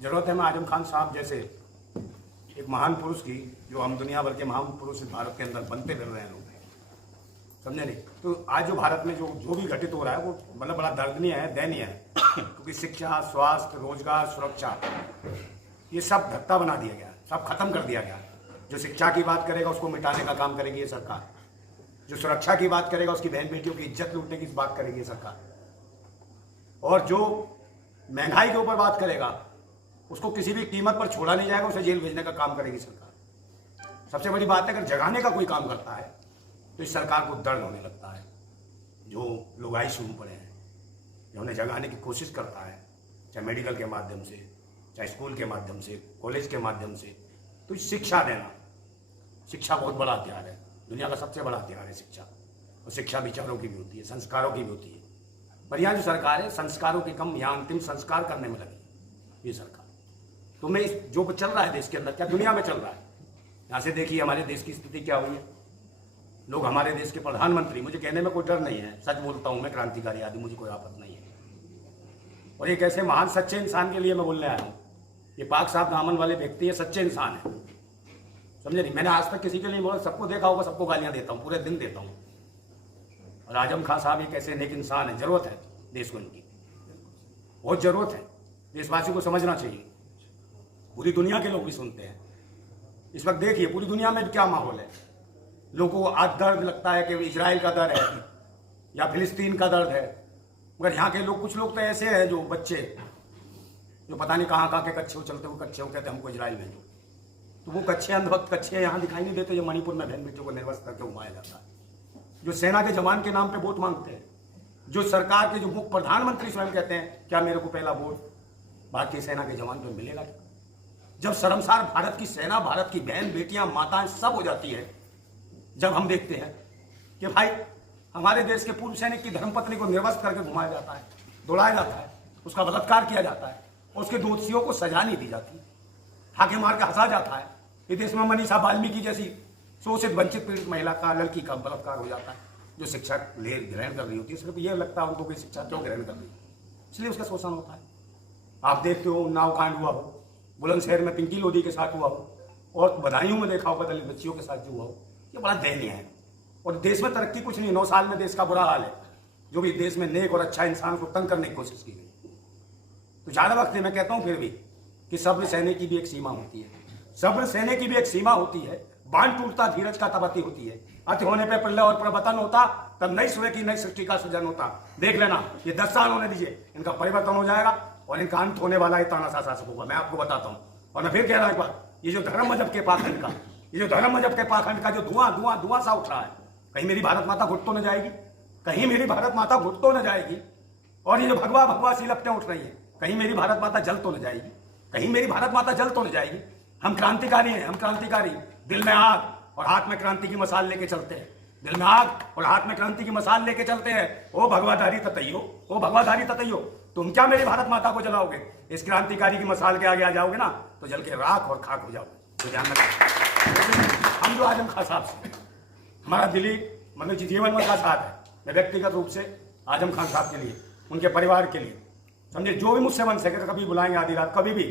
जरूरत है मैं आजम खान साहब जैसे एक महान पुरुष की, जो हम दुनिया भर के महान पुरुष भारत के अंदर बनते फिर रहे हैं लोग, समझे नहीं। तो आज जो भारत में जो भी घटित हो रहा है वो मतलब बड़ा दर्दनीय है, दयनीय है। क्योंकि शिक्षा, स्वास्थ्य, रोजगार, सुरक्षा, ये सब धत्ता बना दिया गया, सब खत्म कर दिया गया। जो शिक्षा की बात करेगा उसको मिटाने का काम करेगी ये सरकार, जो सुरक्षा की बात करेगा उसकी बहन बेटियों की इज्जत लूटने की बात करेगी ये सरकार, और जो महंगाई के ऊपर बात करेगा उसको किसी भी कीमत पर छोड़ा नहीं जाएगा, उसे जेल भेजने का काम करेगी सरकार। सबसे बड़ी बात है, अगर जगाने का कोई काम करता है तो इस सरकार को दर्द होने लगता है। जो लोग आईसीयू में पड़े हैं, जो उन्हें जगाने की कोशिश करता है, चाहे मेडिकल के माध्यम से, चाहे स्कूल के माध्यम से, कॉलेज के माध्यम से, तो शिक्षा देना, शिक्षा बहुत बड़ा हथियार है, दुनिया का सबसे बड़ा हथियार है शिक्षा। और शिक्षा विचारों की भी होती है, संस्कारों की भी होती है। पर यहाँ जो सरकार है संस्कारों की कम, यहाँ अंतिम संस्कार करने में लगी ये सरकार। तो मैं इस जो चल रहा है देश के अंदर, क्या दुनिया में चल रहा है, यहाँ से देखिए हमारे देश की स्थिति क्या हुई है। लोग हमारे देश के प्रधानमंत्री, मुझे कहने में कोई डर नहीं है, सच बोलता हूँ मैं, क्रांतिकारी आदमी, मुझे कोई आफत नहीं है। और एक ऐसे महान सच्चे इंसान के लिए मैं बोलने आया हूँ, ये पाक साहब दामन वाले व्यक्ति है, सच्चे इंसान है, समझे नहीं। मैंने आज तक किसी के लिए बोला, सबको देखा होगा, सबको गालियाँ देता हूँ, पूरे दिन देता हूँ। और आजम खान साहब एक ऐसे नेक इंसान है, जरूरत है देश को इनकी, बहुत जरूरत है। देशवासी को समझना चाहिए, पूरी दुनिया के लोग भी सुनते हैं। इस वक्त देखिए पूरी दुनिया में क्या माहौल है, लोगों को आज दर्द लगता है कि इजराइल का दर्द है या फिलिस्तीन का दर्द है, मगर यहाँ के लोग, कुछ लोग तो ऐसे हैं जो बच्चे जो पता नहीं कहाँ कहाँ के कच्चे उछलते हुए कच्चे हो, कहते हैं हमको इजराइल भेजो। तो वो कच्चे अंधभक्त कच्चे यहाँ दिखाई नहीं देते, जो मणिपुर में बहन बेटियों को निर्वस्त्र करके घुमाया जाता है, जो सेना के जवान के नाम पे वोट मांगते हैं, जो सरकार के जो मुख्य प्रधानमंत्री स्वयं कहते हैं क्या मेरे को पहला वोट भारतीय सेना के जवान पे मिलेगा। जब शर्मसार भारत की सेना, भारत की बहन बेटियां, माताएं सब हो जाती है, जब हम देखते हैं कि भाई हमारे देश के पूर्व सैनिक की धर्मपत्नी को निर्वस्त्र करके घुमाया जाता है, दौड़ाया जाता है, उसका बलात्कार किया जाता है, और उसके दोषियों को सजा नहीं दी जाती, ठाके मार के हंसा जाता है। इस देश में मनीषा वाल्मीकि जैसी शोषित वंचित पीड़ित महिला का, लड़की का बलात्कार हो जाता है, जो शिक्षा ग्रहण कर रही होती है, सिर्फ ये लगता है उनको कि शिक्षा क्यों ग्रहण कर रही है, इसलिए उसका शोषण होता है। आप देखते हो उन्नाव कांड हुआ हो, बुलंदशहर में पिंकी लोधी के साथ हुआ हो, और बदायूं में देखा होगा दलित बच्चियों के साथ जो हुआ हो, ये बड़ा दयनीय है। और देश में तरक्की कुछ नहीं, 9 साल में देश का बुरा हाल है। जो भी देश में नेक और अच्छा इंसान को तंग करने की कोशिश की गई। तो ज्यादा वक्त नहीं, मैं कहता हूं फिर भी कि सब्र सहने की भी एक सीमा होती है, सब्र सहने की भी एक सीमा होती है। बांध टूटता धीरज का तब अति होती है, अति होने पे प्रलय और प्रपतन होता, तब नई सूर्य की नई सृष्टि का सृजन होता। देख लेना, ये 10 साल होने दीजिए, इनका परिवर्तन हो जाएगा और इनका अंत होने वाला है तानाशाह शासकों का, मैं आपको बताता हूं। और मैं फिर कह रहा हूं एक बार, ये जो धर्म मजहब के पाखंड का, ये जो धर्म मजहब के पाखंड का जो धुआं धुआं धुआं सा उठ रहा है, कहीं मेरी भारत माता घुट तो न जाएगी, कहीं मेरी भारत माता घुट तो न जाएगी। और ये जो भगवा भगवा सी लपटें उठ रही है, कहीं मेरी भारत माता जल तो न जाएगी, कहीं मेरी भारत माता जल तो न जाएगी। हम क्रांतिकारी हैं, हम क्रांतिकारी, दिल में आग और हाथ में क्रांति की मसाल लेके चलते हैं, दिल में आग और हाथ में क्रांति की मसाल लेके चलते हैं। ओ भगवाधारी ततैयो, ओ भगवाधारी ततैयो, तुम क्या मेरी भारत माता को जलाओगे? इस क्रांतिकारी की मसाल के आगे आ जाओगे ना तो जल के राख और खाक हो जाओगे। तो ध्यान रखना, हम जो आजम खान साहब से हमारा दिली मतलब जीवन में का साथ है, मैं व्यक्तिगत रूप से आजम खान साहब के लिए, उनके परिवार के लिए, समझे, जो भी मुझसे बन सके कभी बुलाएंगे, आधी रात, कभी भी,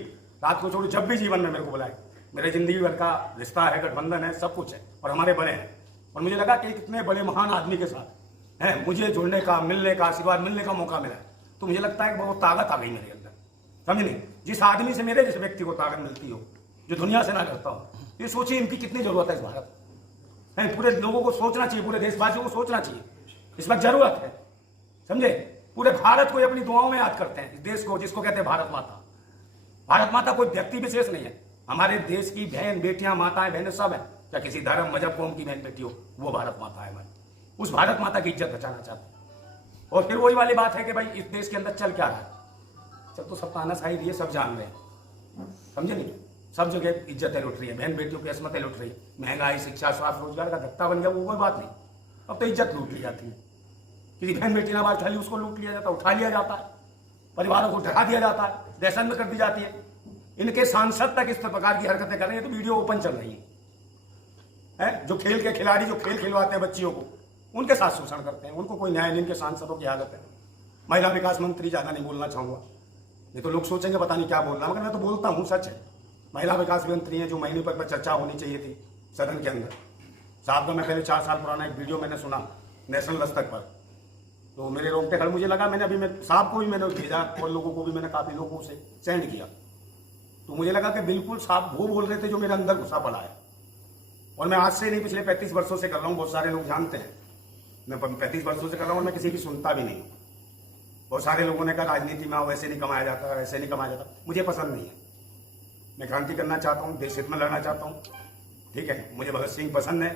रात को छोड़ो, जब भी जीवन में मेरे को बुलाए। मेरे जिंदगी भर का रिश्ता है, गठबंधन है, सब कुछ है, और हमारे बड़े हैं। और मुझे लगा कि इतने बड़े महान आदमी के साथ है मुझे जुड़ने का, मिलने का, आशीर्वाद मिलने का मौका मिला, तो मुझे लगता है कि बहुत ताकत आ गई मेरे अंदर, समझ नहीं। जिस आदमी से, मेरे जैसे व्यक्ति को ताकत मिलती हो, जो दुनिया से ना करता हो, ये सोचिए इनकी कितनी जरूरत है इस भारत है। पूरे लोगों को सोचना चाहिए, पूरे देशवासियों को सोचना चाहिए, इस वक्त जरूरत है, समझे। पूरे भारत को अपनी दुआओं में याद करते हैं, इस देश को जिसको कहते हैं भारत माता। भारत माता कोई व्यक्ति विशेष नहीं है, हमारे देश की बहन बेटियां, माताएं बहनें सब है, क्या किसी धर्म मजहब कौम की बहन बेटी हो, वो भारत माता है हमारी। उस भारत माता की इज्जत बचाना चाहते हैं। और फिर वही वाली बात है कि भाई इस देश के अंदर चल क्या रहा है, चल तो सब तानाशाही रही है, सब जान रहे हैं, समझे नहीं। सब जगह इज्जतें लुट रही है, बहन बेटियों की असमतें लुट रही है, महंगाई, शिक्षा, स्वास्थ्य, रोजगार का धक्का बन गया, वो कोई बात नहीं। अब तो इज्जत लूट ली जाती है, किसी बहन बेटी ने बात उठा ली, उसको लूट लिया जाता है, उठा लिया जाता है, परिवारों को डरा दिया जाता है, दहशत में कर दी जाती है। इनके सांसद तक इस प्रकार की हरकतें कर रहे हैं, तो वीडियो ओपन चल रही है। जो खेल के खिलाड़ी जो खेल खिलवाते हैं बच्चियों को, उनके साथ शोषण करते हैं, उनको कोई न्याय नहीं। इनके सांसदों की हालत है। महिला विकास मंत्री, ज्यादा नहीं बोलना चाहूंगा, नहीं तो लोग सोचेंगे पता नहीं क्या बोल रहा है, मगर मैं तो बोलता हूँ सच है। महिला विकास मंत्री हैं, जो महीने पर चर्चा होनी चाहिए थी सदन के अंदर, साहब का मैं पहले 4 साल पुराना एक वीडियो मैंने सुना नेशनल स्तर पर, तो मेरे रोंगटे खड़े, मुझे लगा मैंने अभी मैं साहब को भी मैंने भेजा और लोगों को भी मैंने काफ़ी लोगों से सेंड किया, तो मुझे लगा कि बिल्कुल साहब वो बोल रहे थे जो मेरे अंदर घुसा पड़ा है। और मैं आज से नहीं, पिछले 35 वर्षों से कर रहा हूँ, बहुत सारे लोग जानते हैं मैं 35 वर्षों से कर रहा हूँ और मैं किसी की सुनता भी नहीं। बहुत सारे लोगों ने कहा राजनीति में आओ, ऐसे नहीं कमाया जाता, ऐसे नहीं कमाया जाता, मुझे पसंद नहीं है। मैं क्रांति करना चाहता हूँ, देश हित में लड़ना चाहता हूँ, ठीक है। मुझे भगत सिंह पसंद है,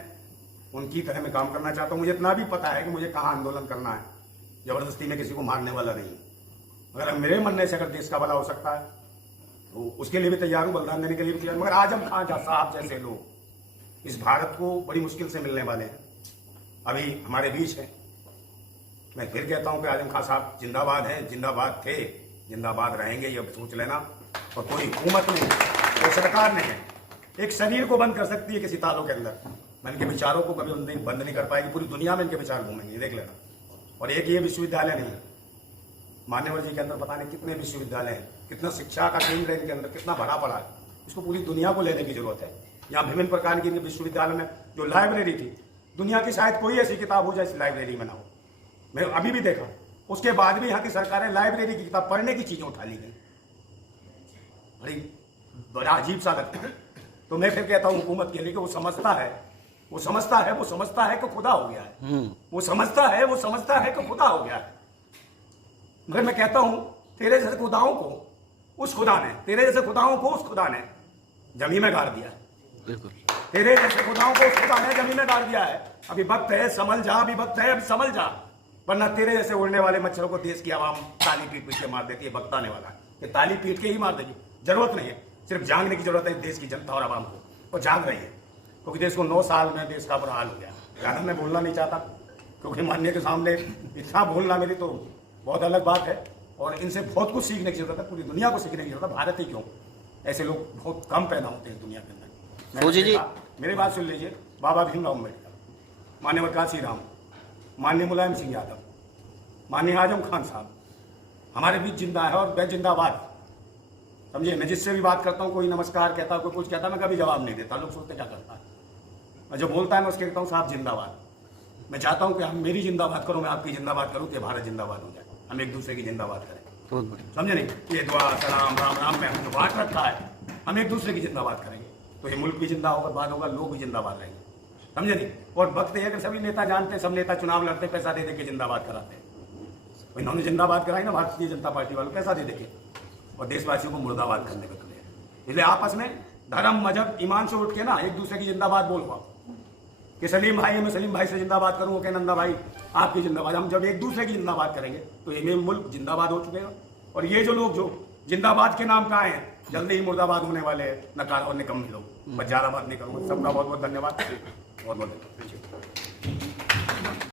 उनकी तरह मैं काम करना चाहता हूँ। मुझे इतना भी पता है कि मुझे कहाँ आंदोलन करना है, जबरदस्ती में किसी को मारने वाला नहीं। अगर मेरे मरने से अगर देश का भला हो सकता है तो उसके लिए भी तैयार हूँ, बलिदान देने के लिए भी तैयार। मगर आजम खान साहब जैसे लोग इस भारत को बड़ी मुश्किल से मिलने वाले हैं, अभी हमारे बीच हैं। मैं फिर कहता हूँ कि आजम खान साहब जिंदाबाद हैं, जिंदाबाद थे, जिंदाबाद रहेंगे, ये सोच लेना। और कोई हुकूमत नहीं, कोई सरकार नहीं है एक शरीर को बंद कर सकती है किसी तालों के अंदर, इनके विचारों को कभी बंद नहीं कर पाएगी। पूरी दुनिया में इनके विचार घूमेंगे, देख लेना। और एक ये विश्वविद्यालय नहीं है, मान्यवर जी के अंदर पता नहीं कितने विश्वविद्यालय हैं, कितना शिक्षा का केंद्र है इनके अंदर, कितना भरा पड़ा है। इसको पूरी दुनिया को लेने की जरूरत है। यहाँ विभिन्न प्रकार की विश्वविद्यालय में जो लाइब्रेरी थी, दुनिया की शायद कोई ऐसी किताब हो जाए इस लाइब्रेरी में ना हो। मैं अभी भी देखा, उसके बाद भी यहाँ की सरकारें लाइब्रेरी की किताब पढ़ने की चीजें उठा ली गई, बड़ा अजीब सा लगता है। तो मैं फिर कहता हूँ हुकूमत के लिए कि वो समझता है कि खुदा हो गया है, वो समझता है कि खुदा हो गया है। मगर मैं कहता हूं तेरे जैसे खुदाओं को उस खुदा ने जमीन में गाड़ दिया है। बिल्कुल, तेरे जैसे खुदाओं को उस खुदा ने जमीन में गाड़ दिया है। अभी वक्त है, समझ जा, अभी वक्त है, अभी समझ जा, वरना तेरे जैसे उड़ने वाले मच्छरों को देश की आवाम ताली पीट पीट के मार देती है। बकताने वाला कि ताली पीट के ही मार देगी, जरूरत नहीं है, सिर्फ जागने की जरूरत है देश की जनता और आवाम को, और जाग रही है। क्योंकि देश को 9 साल में देश का बुरा हाल हो गया। ज़्यादा मैं बोलना नहीं चाहता, क्योंकि माननीय के सामने इतना बोलना मेरी तो बहुत अलग बात है, और इनसे बहुत कुछ सीखने की जरूरत है, पूरी दुनिया को सीखने की जरूरत है। भारत ही क्यों, ऐसे लोग बहुत कम पैदा होते हैं दुनिया के अंदर। फौजी जी, मेरी बात सुन लीजिए। बाबा भीमराव अम्बेडकर, माननीय काशीराम, माननीय मुलायम सिंह यादव, माननीय आजम खान साहब हमारे बीच जिंदा है, और वह जिंदाबाद। समझिए, मैं जिससे भी बात करता हूँ, कोई नमस्कार कहता है, कोई कुछ कहता है, मैं कभी जवाब नहीं देता। लोग सोचते क्या करता है, मैं जो बोलता है मैं उसके कहता हूँ साहब जिंदाबाद। मैं चाहता हूँ कि हम मेरी जिंदाबाद करो, मैं आपकी जिंदाबाद करूँ, कि भारत जिंदाबाद हो जाए, हम एक दूसरे की जिंदाबाद करें। बहुत बढ़िया। समझे नहीं, ये दुआ सलाम राम राम में हमने बांट रखा है, हम एक दूसरे की जिंदाबाद करेंगे तो ये मुल्क भी जिंदा होगा, बाद होगा, लोग भी जिंदाबाद रहेंगे। समझे नहीं। और वक्त है, अगर सभी नेता जानते हैं, सब नेता चुनाव लड़ते, पैसा दे के जिंदाबाद कराते हैं। इन्होंने जिंदाबाद कराई ना भारतीय जनता पार्टी वालों, पैसा दे के, और देशवासियों को मुर्दाबाद करने को तुले। इसलिए आपस में धर्म मजहब ईमान से उठ के ना एक दूसरे की जिंदाबाद बोलवा, कि सलीम भाई है, मैं सलीम भाई से जिंदाबाद करूँ, कि नंदा भाई आपकी जिंदाबाद। हम जब एक दूसरे की जिंदाबाद करेंगे तो ये मुल्क जिंदाबाद हो चुकेगा। और ये जो लोग जो जिंदाबाद के नाम पे आए हैं, जल्दी ही मुर्दाबाद होने वाले हैं, नकार और निकम्मे लोग। बस ज़्यादा बात नहीं करूँगा। सबका बहुत बहुत धन्यवाद, बहुत बहुत धन्यवाद।